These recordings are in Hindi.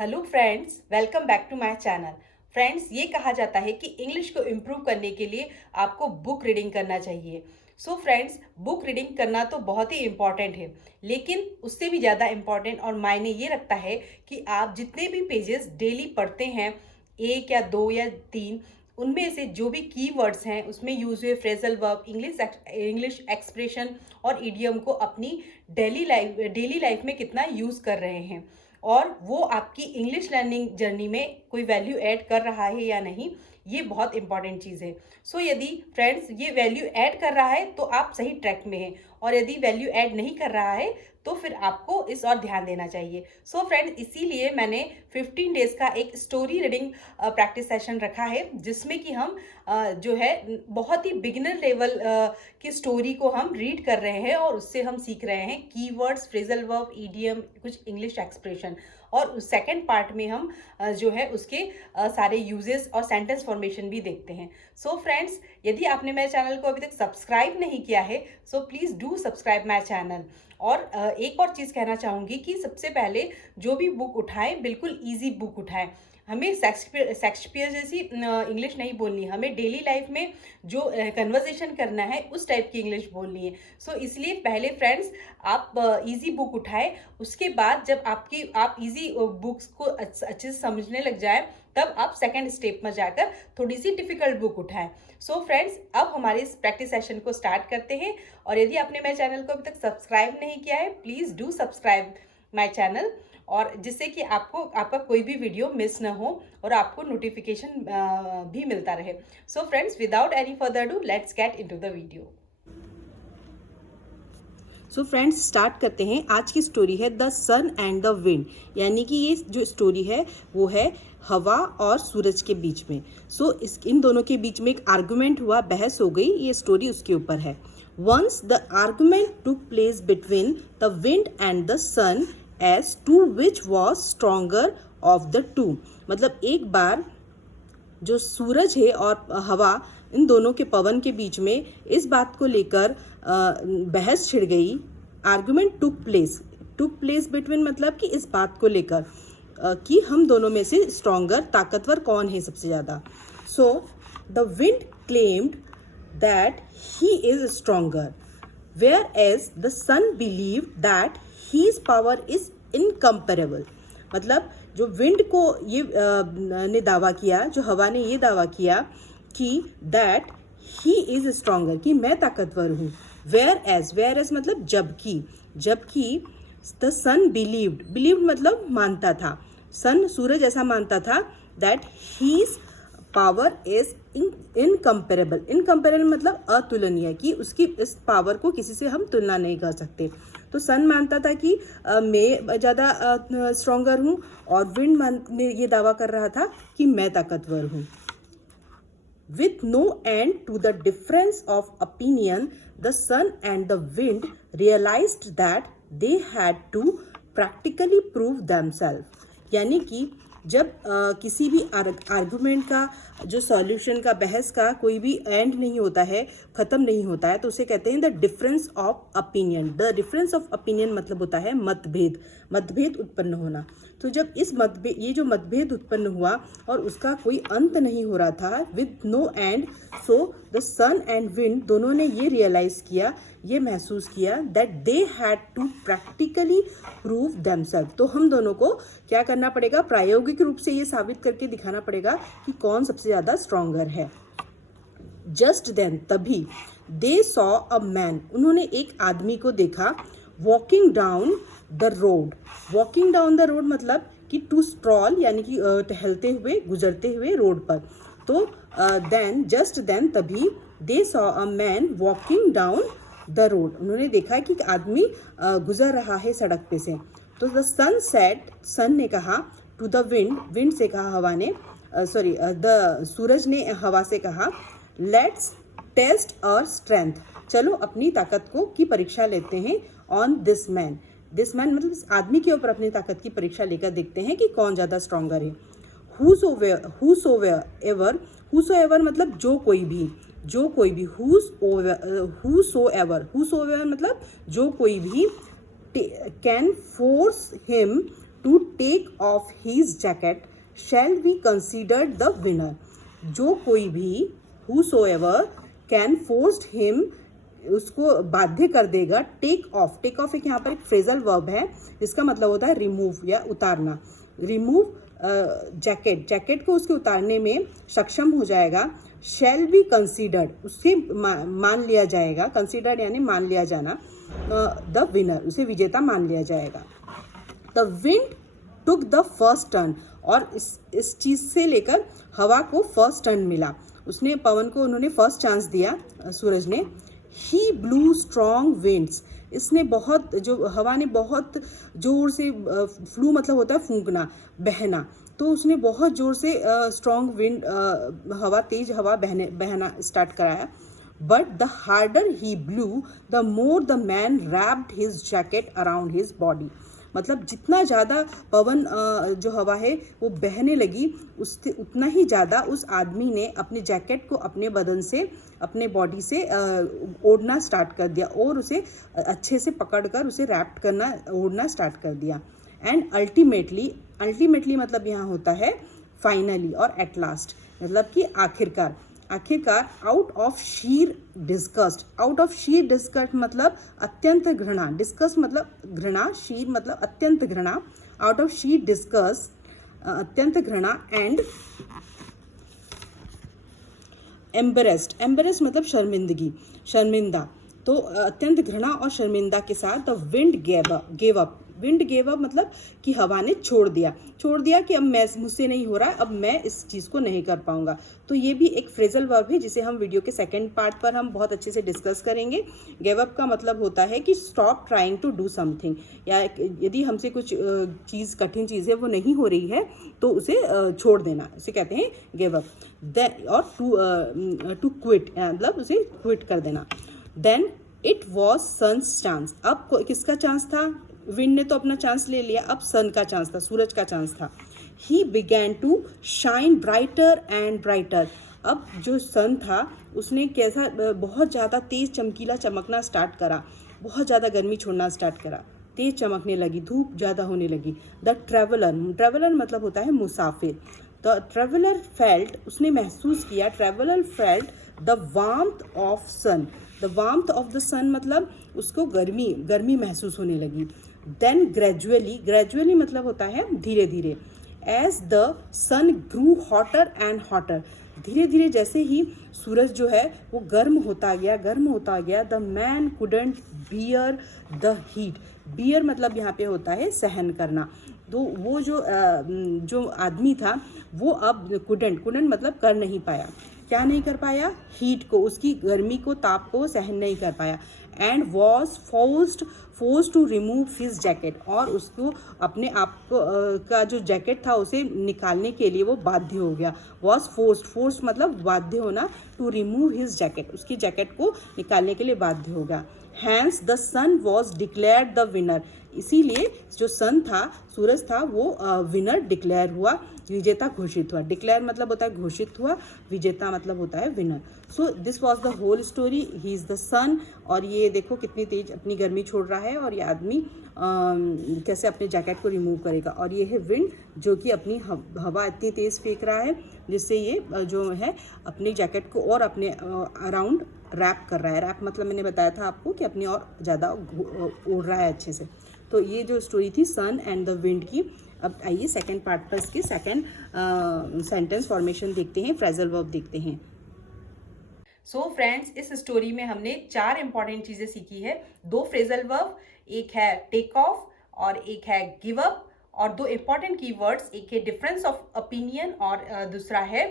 Hello friends, welcome back to my channel. Friends, ये कहा जाता है कि इंग्लिश को इम्प्रूव करने के लिए आपको बुक रीडिंग करना चाहिए। सो फ्रेंड्स, बुक रीडिंग करना तो बहुत ही इम्पॉर्टेंट है, लेकिन उससे भी ज़्यादा इम्पॉर्टेंट और मायने ये रखता है कि आप जितने भी पेजेस डेली पढ़ते हैं, एक या दो या तीन, उनमें से जो भी कीवर्ड्स हैं उसमें यूज हुए फ्रेजल वर्ब, इंग्लिश एक्सप्रेशन और इडियम को अपनी डेली लाइफ में कितना यूज़ कर रहे हैं और वो आपकी इंग्लिश लर्निंग जर्नी में कोई वैल्यू ऐड कर रहा है या नहीं, ये बहुत इंपॉर्टेंट चीज़ है। सो यदि फ्रेंड्स ये वैल्यू ऐड कर रहा है तो आप सही ट्रैक में हैं, और यदि वैल्यू ऐड नहीं कर रहा है तो फिर आपको इस और ध्यान देना चाहिए। सो फ्रेंड्स, इसीलिए मैंने 15 डेज का एक स्टोरी रीडिंग प्रैक्टिस सेशन रखा है, जिसमें कि हम जो है बहुत ही बिगिनर लेवल की स्टोरी को हम रीड कर रहे हैं और उससे हम सीख रहे हैं कीवर्ड्स, फ्रेजल वर्ब, ईडियम, कुछ इंग्लिश एक्सप्रेशन। और सेकेंड पार्ट में हम जो है उसके सारे यूजेस और सेंटेंस फॉर्मेशन भी देखते हैं। सो फ्रेंड्स, यदि आपने मेरे चैनल को अभी तक सब्सक्राइब नहीं किया है, so please do subscribe my channel. और एक और चीज़ कहना चाहूँगी कि सबसे पहले जो भी बुक उठाएं, बिल्कुल ईजी बुक उठाएं। हमें शेक्सपियर जैसी इंग्लिश नहीं बोलनी, हमें डेली लाइफ में जो कन्वर्सेशन करना है उस टाइप की इंग्लिश बोलनी है। सो इसलिए पहले फ्रेंड्स आप इजी बुक उठाएं, उसके बाद जब आप इजी बुक्स को अच्छे से समझने लग जाए, तब आप सेकेंड स्टेप में जाकर थोड़ी सी डिफिकल्ट बुक उठाएं। सो फ्रेंड्स, अब हमारे इस प्रैक्टिस सेशन को स्टार्ट करते हैं। और यदि आपने मेरे चैनल को अभी तक सब्सक्राइब नहीं किया है, please do subscribe my channel, और जिससे कि आपका कोई भी वीडियो मिस ना हो और आपको नोटिफिकेशन भी मिलता रहे। So friends, without any further do, let's get into the video. So friends, start करते हैं। आज की स्टोरी है the sun and the wind, यानी कि ये जो स्टोरी है वो है हवा और सूरज के बीच में। सो इन दोनों के बीच में एक आर्गुमेंट हुआ, बहस हो गई, ये स्टोरी उसके ऊपर है। Once the argument took place between the wind and the sun as to which was stronger of the two. मतलब एक बार जो सूरज है और हवा, इन दोनों के पवन के बीच में इस बात को लेकर बहस छिड़ गई। आर्गुमेंट टुक प्लेस बिटवीन, मतलब कि इस बात को लेकर कि हम दोनों में से स्ट्रोंगर, ताकतवर कौन है सबसे ज़्यादा। So the wind claimed that he is stronger, whereas the sun believe that his power is incomparable. मतलब जो विंड को ये ने दावा किया, जो हवा ने ये दावा किया कि दैट ही इज स्ट्रोंगर, कि मैं ताकतवर हूँ। वेयर एज मतलब जबकि द सन बिलीव्ड मतलब मानता था, सूरज ऐसा मानता था that his power is incomparable मतलब अतुलनीय, कि उसकी इस पावर को किसी से हम तुलना नहीं कर सकते। तो सन मानता था कि मैं ज़्यादा स्ट्रोंगर हूँ, और विंड ये दावा कर रहा था कि मैं ताकतवर हूँ। With no end to the difference of opinion, the sun and the wind realized that they had to practically prove themselves। यानी कि जब किसी भी आर्गुमेंट का, जो सॉल्यूशन का, बहस का कोई भी एंड नहीं होता है, ख़त्म नहीं होता है, तो उसे कहते हैं the difference of opinion. The difference of opinion मतलब होता है मतभेद उत्पन्न होना। तो जब ये जो मतभेद उत्पन्न हुआ और उसका कोई अंत नहीं हो रहा था, with no end, so the sun and wind दोनों ने ये रियलाइज़ किया, ये महसूस किया that they had to practically prove themselves. तो हम दोनों को क्या करना पड़ेगा, प्रायोगिक रूप से ये साबित करके दिखाना पड़ेगा कि कौन सबसे ज़्यादा स्ट्रोंगर है। जस्ट देन, तभी, दे सॉ अ मैन, उन्होंने एक आदमी को देखा, वॉकिंग डाउन द रोड मतलब कि टू स्ट्रॉल, यानी कि टहलते हुए, गुजरते हुए रोड पर। तो जस्ट देन, तभी, they saw a man walking down the road, उन्होंने देखा कि एक आदमी गुजर रहा है सड़क पे से। तो द सन सेड, सन ने कहा, टू द विंड से कहा हवा ने, सूरज ने हवा से कहा, लेट्स टेस्ट आवर स्ट्रेंथ, चलो अपनी ताकत की परीक्षा लेते हैं। ऑन दिस मैन मतलब इस आदमी के ऊपर अपनी ताकत की परीक्षा लेकर देखते हैं कि कौन ज़्यादा स्ट्रोंगर है। हुसोएवर मतलब जो कोई भी, हुसोएवर मतलब जो कोई भी, can force him to take off his jacket shall be considered the winner. जो कोई भी whosoever कैन फोर्स्ड हिम, उसको बाध्य कर देगा। टेक ऑफ एक यहाँ पर एक फ्रेजल वर्ब है जिसका मतलब होता है रिमूव या उतारना। रिमूव जैकेट को उसके उतारने में सक्षम हो जाएगा। शैल बी कंसिडर्ड, उससे मान लिया जाएगा। कंसिडर्ड यानी मान लिया जाना। द विनर, उसे विजेता मान लिया जाएगा। The wind took the first turn, और इस चीज़ से लेकर हवा को फर्स्ट टर्न मिला। उसने पवन को उन्होंने फर्स्ट चांस दिया, सूरज ने। ही ब्लू स्ट्रॉन्ग विंड्स, इसने बहुत, जो हवा ने बहुत जोर से, फ्लू मतलब होता है फूंकना, बहना, तो उसने बहुत जोर से स्ट्रॉन्ग विंड, हवा, तेज हवा बहना स्टार्ट कराया। But the harder he blue the more the man wrapped his jacket around his body. मतलब जितना ज़्यादा पवन, जो हवा है वो बहने लगी, उससे उतना ही ज़्यादा उस आदमी ने अपने जैकेट को अपने बदन से, अपने बॉडी से ओढ़ना स्टार्ट कर दिया और उसे अच्छे से पकड़कर उसे रैप्ट करना, ओढ़ना स्टार्ट कर दिया। एंड अल्टीमेटली मतलब यहाँ होता है फाइनली और एट लास्ट, मतलब कि आखिरकार। आउट ऑफ शीर डिस्गस्ट मतलब अत्यंत घृणा, डिस्कस मतलब घृणा, शीर मतलब अत्यंत घृणा, आउट ऑफ शीर डिस्गस्ट अत्यंत घृणा, एंड एम्बेरेस्ड मतलब शर्मिंदा। तो अत्यंत घृणा और शर्मिंदा के साथ द विंड गेव अप मतलब कि हवा ने छोड़ दिया कि अब मुझसे नहीं हो रहा है, अब मैं इस चीज़ को नहीं कर पाऊंगा। तो ये भी एक फ्रेजल वर्ब है जिसे हम वीडियो के सेकंड पार्ट पर हम बहुत अच्छे से डिस्कस करेंगे। गिव अप का मतलब होता है कि stop trying to do something, या यदि हमसे कुछ चीज़, कठिन चीज़ है वो नहीं हो रही है तो उसे छोड़ देना, इसे कहते हैं गिव अप। और टू क्विट मतलब उसे क्विट कर देना। Then it was sun's chance, अब किसका चांस था? विंड ने तो अपना चांस ले लिया, अब सन का चांस था, सूरज का चांस था। He began to shine brighter and brighter, अब जो सन था उसने कैसा, बहुत ज़्यादा तेज़ चमकीला चमकना स्टार्ट करा, बहुत ज़्यादा गर्मी छोड़ना स्टार्ट करा, तेज़ चमकने लगी, धूप ज़्यादा होने लगी। द ट्रेवलर मतलब होता है मुसाफिर। द ट्रेवलर फेल्ट, उसने महसूस किया, traveller felt the warmth of sun, the warmth of the sun मतलब उसको गर्मी महसूस होने लगी। देन ग्रेजुअली मतलब होता है धीरे धीरे। As the sun grew hotter and hotter, धीरे धीरे जैसे ही सूरज जो है वो गर्म होता गया। The man couldn't bear the heat, bear मतलब यहाँ पे होता है सहन करना। तो वो जो आदमी था वो अब कुडंट मतलब कर नहीं पाया, क्या नहीं कर पाया? हीट को, उसकी गर्मी को, ताप को सहन नहीं कर पाया। And was forced to remove his jacket, और उसको अपने आप का जो जैकेट था उसे निकालने के लिए वो बाध्य हो गया। वॉज फोर्स्ड मतलब बाध्य होना, टू रिमूव हिज जैकेट, उसकी जैकेट को निकालने के लिए बाध्य हो गया। Hence the sun was declared the winner, इसीलिए जो सन था, सूरज था, वो विनर डिक्लेयर हुआ, विजेता घोषित हुआ। डिक्लेयर मतलब होता है घोषित हुआ, विजेता मतलब होता है winner. So this was the whole story. He is the son, और ये देखो कितनी तेज अपनी गर्मी छोड़ रहा है, और ये आदमी कैसे अपने जैकेट को रिमूव करेगा। और ये है विंड जो कि अपनी हवा इतनी तेज़ फेंक रहा है जिससे ये जो है अपनी जैकेट को और अपने अराउंड रैप कर रहा है। रैप मतलब मैंने बताया था आपको कि अपनी और ज़्यादा उड़ रहा है अच्छे से। तो ये जो स्टोरी थी सन एंड द विंड की। अब आइए सेकंड पार्ट पर इसकी सेकंड सेंटेंस फॉर्मेशन देखते हैं, फ्रेजल वर्ब देखते हैं। सो फ्रेंड्स, इस स्टोरी में हमने 4 इंपॉर्टेंट चीज़ें सीखी है। 2 फ्रेजल वर्ब, एक है टेक ऑफ और एक है गिव अप, और 2 इंपॉर्टेंट कीवर्ड्स, एक है डिफरेंस ऑफ ओपिनियन और दूसरा है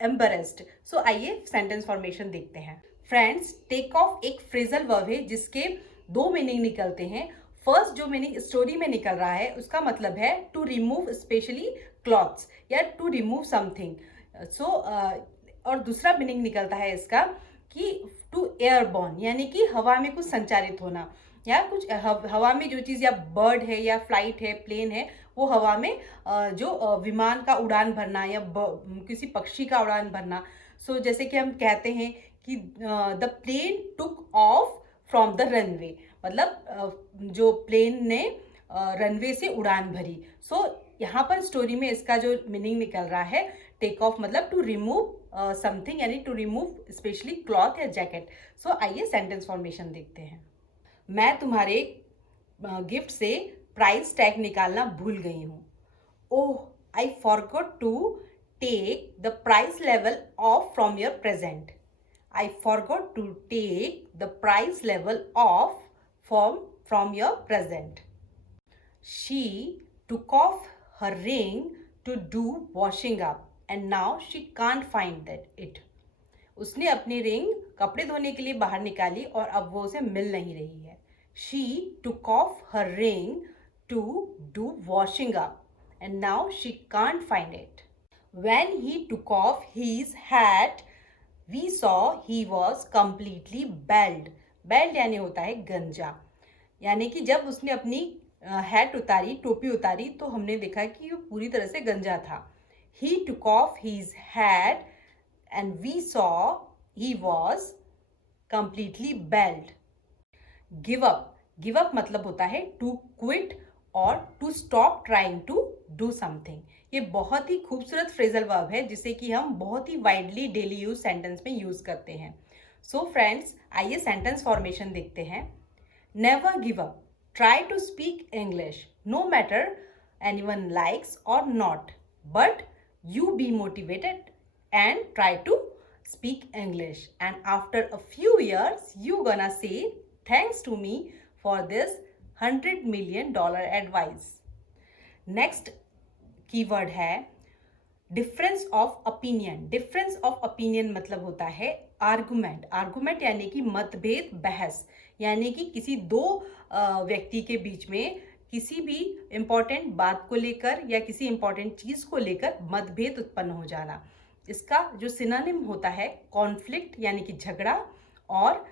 एम्बेरेस्ड। सो आइए सेंटेंस फॉर्मेशन देखते हैं। फ्रेंड्स, टेक ऑफ एक फ्रेजल वर्ब है जिसके 2 मीनिंग निकलते हैं। फर्स्ट जो मीनिंग स्टोरी में निकल रहा है उसका मतलब है टू रिमूव स्पेशली क्लॉथ्स या टू रिमूव समथिंग। सो और दूसरा मीनिंग निकलता है इसका कि टू एयरबॉर्न, यानी कि हवा में कुछ संचारित होना, या कुछ हवा में जो चीज़, या बर्ड है या फ्लाइट है, प्लेन है, वो हवा में जो विमान का उड़ान भरना या किसी पक्षी का उड़ान भरना। सो जैसे कि हम कहते हैं कि the plane took off from the runway, मतलब जो प्लेन ने रनवे से उड़ान भरी। सो यहाँ पर स्टोरी में इसका जो मीनिंग निकल रहा है, टेक ऑफ मतलब टू रिमूव समथिंग, यानी टू रिमूव स्पेशली क्लॉथ या जैकेट। सो आइए सेंटेंस फॉर्मेशन देखते हैं। मैं तुम्हारे गिफ्ट से प्राइस टैग निकालना भूल गई हूँ। Oh, I forgot to take the price level off from your present. I forgot to take the price level off from your present. She took off her ring to do washing up and now she can't find it. उसने अपनी रिंग कपड़े धोने के लिए बाहर निकाली और अब वो उसे मिल नहीं रही है। She took off her ring to do washing up and now she can't find it. When he took off his hat, we saw he was completely bald. Bald यानी होता है गंजा, यानी कि जब उसने अपनी हैट उतारी, टोपी उतारी, तो हमने देखा कि वो पूरी तरह से गंजा था। He took off his hat and we saw he was completely bald. Give up. Give up मतलब होता है to quit और to stop trying to do something. ये बहुत ही खूबसूरत फ्रेजल वर्ब है जिसे कि हम बहुत ही वाइडली डेली यूज सेंटेंस में यूज करते हैं। सो फ्रेंड्स, आइए सेंटेंस फॉर्मेशन देखते हैं। Never give up, try to speak English no matter anyone likes और not, but you be motivated and try to speak English, and after a few years you gonna say thanks to me for this $100 million advice. Next keyword है difference of opinion. Difference of opinion मतलब होता है आर्गुमेंट। आर्गुमेंट यानी कि मतभेद, बहस, यानी कि किसी दो व्यक्ति के बीच में किसी भी इम्पॉर्टेंट बात को लेकर या किसी इम्पॉर्टेंट चीज़ को लेकर मतभेद उत्पन्न हो जाना। इसका जो सिनोनिम होता है कॉन्फ्लिक्ट यानी कि झगड़ा, और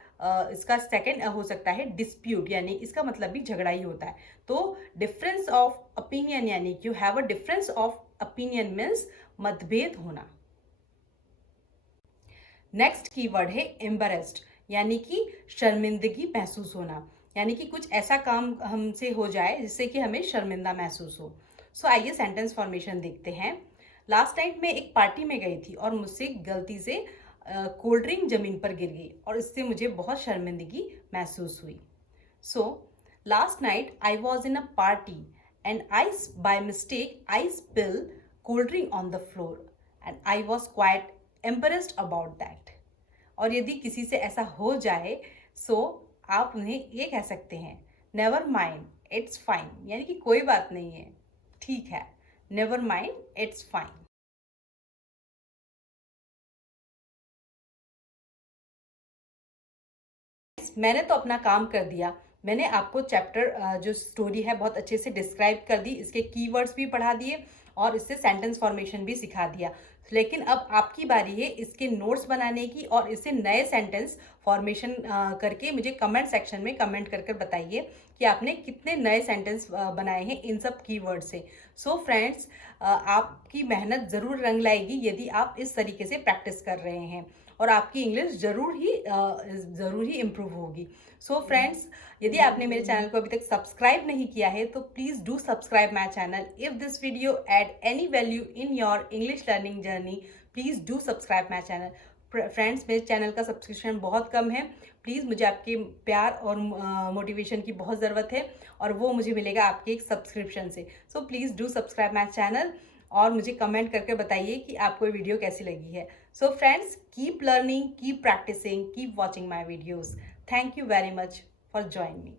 इसका सेकंड हो सकता है डिस्प्यूट, यानी इसका मतलब भी झगड़ा ही होता है। तो डिफरेंस ऑफ ओपिनियन यानी कि you have a difference of opinion means मतभेद होना। नेक्स्ट कीवर्ड है एम्बैरेस्ड, यानी कि शर्मिंदगी महसूस होना, यानी कि कुछ ऐसा काम हमसे हो जाए जिससे कि हमें शर्मिंदा महसूस हो। सो आइए सेंटेंस फॉर्मेशन देखते हैं। लास्ट नाइट मैं एक पार्टी में गई थी और मुझसे गलती से कोल्ड ड्रिंक जमीन पर गिर गई और इससे मुझे बहुत शर्मिंदगी महसूस हुई। So last night I was in a party and I by mistake I spill cold drink on the floor and I was quite embarrassed about that. और यदि किसी से ऐसा हो जाए सो आप उन्हें ये कह सकते हैं नेवर माइंड इट्स फाइन, यानी कि कोई बात नहीं है, ठीक है, नेवर माइंड इट्स फाइन। मैंने तो अपना काम कर दिया। मैंने आपको चैप्टर जो स्टोरी है बहुत अच्छे से डिस्क्राइब कर दी, इसके कीवर्ड्स भी पढ़ा दिए और इससे सेंटेंस फॉर्मेशन भी सिखा दिया। लेकिन अब आपकी बारी है इसके नोट्स बनाने की और इससे नए सेंटेंस फॉर्मेशन करके मुझे कमेंट सेक्शन में कमेंट कर बताइए कि आपने कितने नए सेंटेंस बनाए हैं इन सब कीवर्ड से। सो फ्रेंड्स, आपकी मेहनत ज़रूर रंग लाएगी यदि आप इस तरीके से प्रैक्टिस कर रहे हैं और आपकी इंग्लिश ज़रूर ही इम्प्रूव होगी। सो फ्रेंड्स, यदि आपने मेरे चैनल को अभी तक सब्सक्राइब नहीं किया है तो please do subscribe my channel. If this video add any value in your English learning journey, please do subscribe my channel. Friends, मेरे चैनल का सब्सक्रिप्शन बहुत कम है, प्लीज़ मुझे आपके प्यार और मोटिवेशन की बहुत ज़रूरत है और वो मुझे मिलेगा आपके एक सब्सक्रिप्शन से। So please do subscribe my channel और मुझे कमेंट करके बताइए कि आपको ये वीडियो कैसी लगी है। So friends, keep learning, keep practising, keep watching my videos. Thank you very much for joining me.